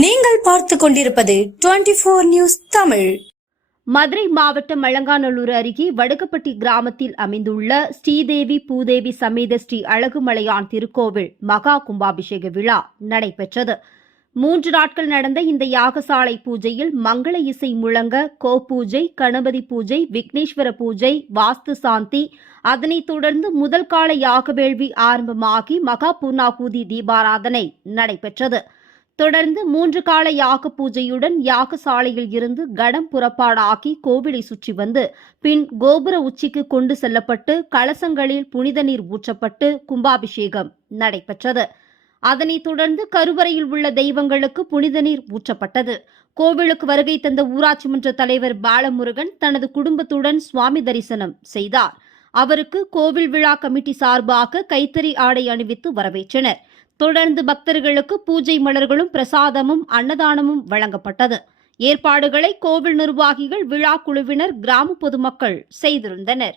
நீங்கள் பார்த்துக் கொண்டிருப்பது 24 நியூஸ் தமிழ். மதுரை மாவட்டம் அலங்காநல்லூர் அருகே வடுகப்பட்டி கிராமத்தில் அமைந்துள்ள ஸ்ரீதேவி பூதேவி சமேத ஸ்ரீ அழகுமலையான் திருக்கோவில் மகா கும்பாபிஷேக விழா நடைபெற்றது. 3 நாட்கள் நடந்த இந்த யாகசாலை பூஜையில் மங்கள இசை முழங்க கோபூஜை, கணபதி பூஜை, விக்னேஸ்வர பூஜை, வாஸ்து சாந்தி, அதனைத் தொடர்ந்து முதல் கால யாக வேள்வி ஆரம்பமாகி மகா பூர்ணாகூதி தீபாராதனை நடைபெற்றது. தொடர்ந்து 3 கால யாக பூஜையுடன் யாகசாலையில் இருந்து கடம் புறப்பாடாகி கோவிலை சுற்றி வந்து பின் கோபுர உச்சிக்கு கொண்டு செல்லப்பட்டு கலசங்களில் புனித நீர் ஊற்றப்பட்டு கும்பாபிஷேகம் நடைபெற்றது. அதனைத் தொடர்ந்து கருவறையில் உள்ள தெய்வங்களுக்கு புனித நீர் ஊற்றப்பட்டது. கோவிலுக்கு வருகை தந்த ஊராட்சி மன்ற தலைவர் பாலமுருகன் தனது குடும்பத்துடன் சுவாமி தரிசனம் செய்தார். அவருக்கு கோவில் விழா கமிட்டி சார்பாக கைத்தறி ஆடை அணிவித்து வரவேற்றனர். தொடர்ந்து பக்தர்களுக்கு பூஜை மலர்களும் பிரசாதமும் அன்னதானமும் வழங்கப்பட்டது. ஏற்பாடுகளை கோவில் நிர்வாகிகள், விழா குழுவினர், கிராம பொதுமக்கள் செய்திருந்தனர்.